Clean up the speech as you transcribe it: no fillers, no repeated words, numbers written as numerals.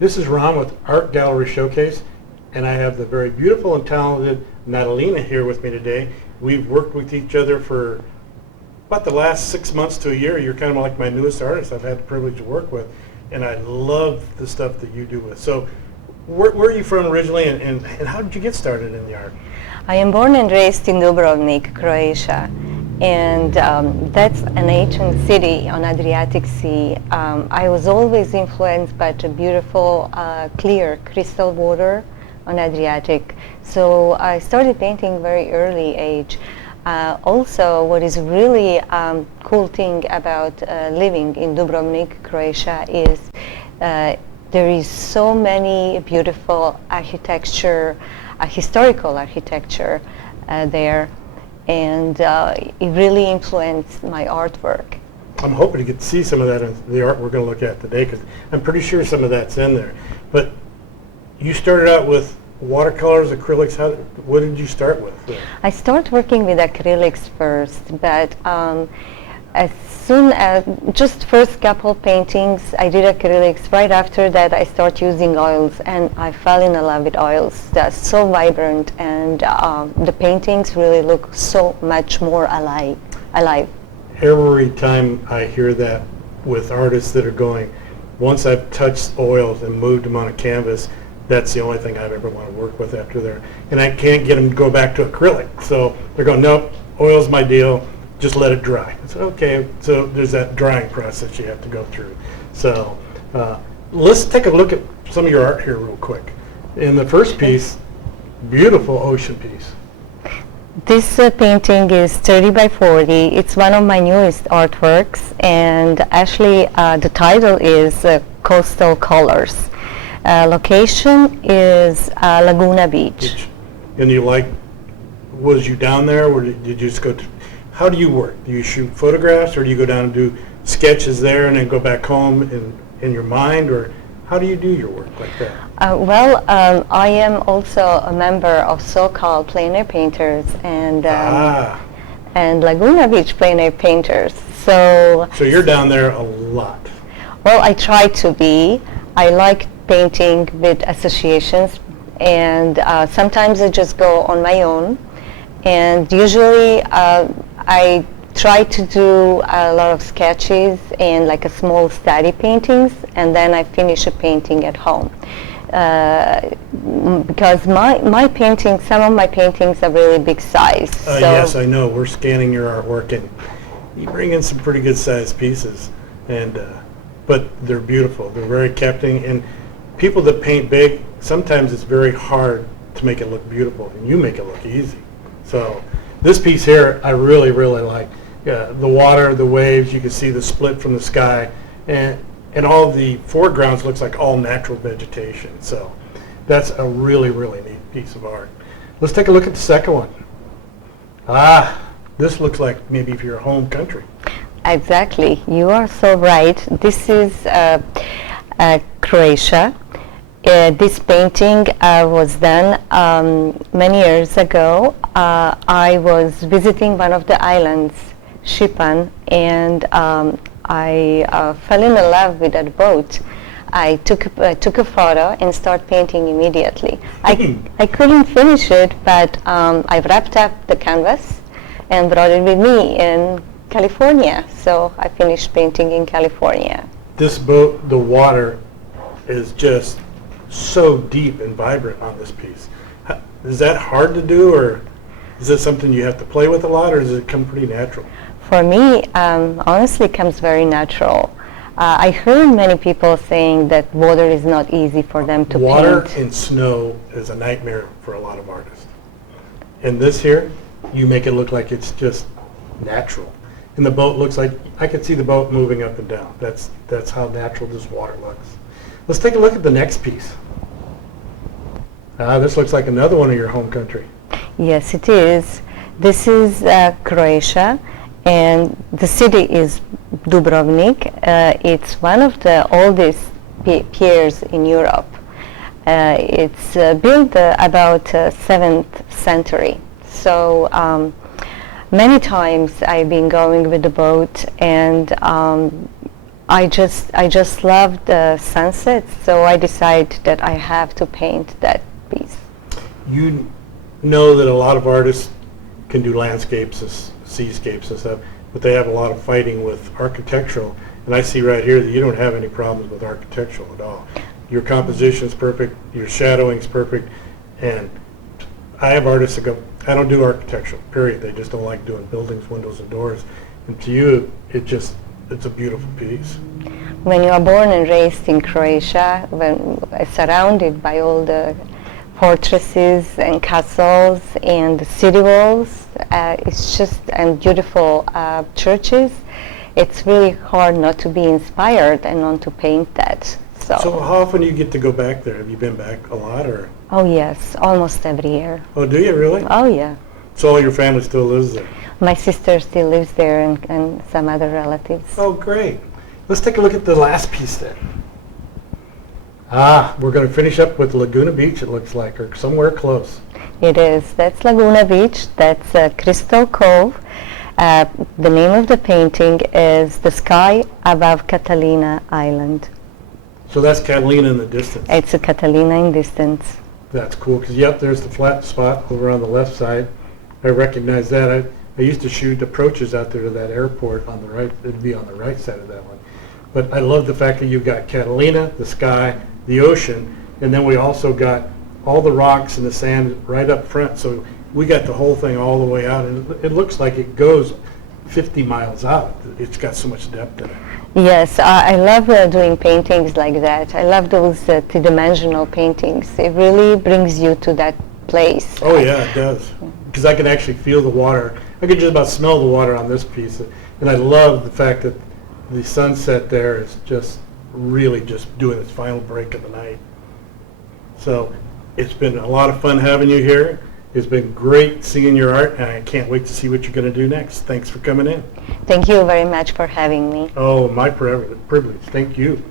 This is Ron with Art Gallery Showcase, and I have the very beautiful and talented Nadalena here with me today. We've worked with each other for about the last 6 months to a year. You're kind of like my newest artist I've had the privilege to work with, and I love the stuff that you do with. So where are you from originally, and how did you get started in the art? I am born and raised in Dubrovnik, Croatia, and that's an ancient city on Adriatic Sea. I was always influenced by the beautiful, clear crystal water on Adriatic. So I started painting very early age. Also, what is really cool thing about living in Dubrovnik, Croatia, is there is so many beautiful architecture, historical architecture there, and it really influenced my artwork. I'm hoping to get to see some of that in the art we're going to look at today, because I'm pretty sure some of that's in there. But you started out with watercolors, acrylics. What did you start with? I started working with acrylics first, but as soon as just first couple paintings, I did acrylics. Right after that, I started using oils, and I fell in love with oils. They're so vibrant, and the paintings really look so much more alive. Every time I hear that with artists that are going, once I've touched oils and moved them on a canvas, that's the only thing I'd ever want to work with after there. And I can't get them to go back to acrylic. So they're going, nope, oil's my deal. Just let it dry. It's okay. So there's that drying process you have to go through. So let's take a look at some of your art here real quick. In the first piece, beautiful ocean piece. This painting is 30 by 40. It's one of my newest artworks, and actually the title is Coastal Colors. Location is Laguna Beach. And was you down there, or did you just go to, how do you work? Do you shoot photographs, or do you go down and do sketches there and then go back home in your mind, or how do you do your work like that? I am also a member of so-called plein air painters and Laguna Beach plein air painters. So you're down there a lot. Well, I try to be. I like painting with associations, and sometimes I just go on my own, and usually I try to do a lot of sketches and like a small study paintings, and then I finish a painting at home. Because my paintings, some of my paintings are really big size. Yes, I know. We're scanning your artwork, and you bring in some pretty good sized pieces, and but they're beautiful. They're very captivating, and people that paint big, sometimes it's very hard to make it look beautiful, and you make it look easy. So this piece here, I really, really like. The water, the waves, you can see the split from the sky, and all of the foregrounds looks like all natural vegetation. So that's a really, really neat piece of art. Let's take a look at the second one. This looks like maybe if you're home country. Exactly, you are so right. This is Croatia. This painting was done many years ago. I was visiting one of the islands, Šipan, and I fell in love with that boat. I took a photo and started painting immediately. I couldn't finish it, but I wrapped up the canvas and brought it with me in California. So I finished painting in California. This boat, the water is just so deep and vibrant on this piece. Is that hard to do, or is it something you have to play with a lot, or does it come pretty natural? For me, honestly, it comes very natural. I heard many people saying that water is not easy for them to paint. Water and snow is a nightmare for a lot of artists. And this here, you make it look like it's just natural. And the boat looks like, I can see the boat moving up and down. That's how natural this water looks. Let's take a look at the next piece. This looks like another one of your home country. Yes, it is. This is Croatia, and the city is Dubrovnik. It's one of the oldest piers in Europe. It's built about 7th century. So many times I've been going with the boat, and I just love the sunsets, so I decided that I have to paint that piece. You know that a lot of artists can do landscapes, seascapes and stuff, but they have a lot of fighting with architectural. And I see right here that you don't have any problems with architectural at all. Your composition's perfect, your shadowing's perfect, and I have artists that go, I don't do architectural, period. They just don't like doing buildings, windows, and doors. And to you, it's a beautiful piece. When you are born and raised in Croatia, when surrounded by all the fortresses and castles and city walls, it's just and beautiful churches, it's really hard not to be inspired and not to paint that. So how often do you get to go back there? Have you been back a lot, or? Oh yes, almost every year. Oh, do you really? Oh yeah. So all your family still lives there? My sister still lives there, and some other relatives. Oh, great. Let's take a look at the last piece then. We're going to finish up with Laguna Beach, it looks like, or somewhere close. It is. That's Laguna Beach. That's Crystal Cove. The name of the painting is The Sky Above Catalina Island. So that's Catalina in the distance. It's a Catalina in distance. That's cool, because yep, there's the flat spot over on the left side. I recognize that. I used to shoot approaches out there to that airport on the right. It'd be on the right side of that one. But I love the fact that you've got Catalina, the sky, the ocean, and then we also got all the rocks and the sand right up front. So we got the whole thing all the way out, and it looks like it goes 50 miles out. It's got so much depth in it. Yes, I love doing paintings like that. I love those three-dimensional paintings. It really brings you to that place. Oh yeah, it does. Because I can actually feel the water. I can just about smell the water on this piece. And I love the fact that the sunset there is just really just doing its final break of the night. So it's been a lot of fun having you here. It's been great seeing your art, and I can't wait to see what you're going to do next. Thanks for coming in. Thank you very much for having me. Oh, my privilege. Thank you.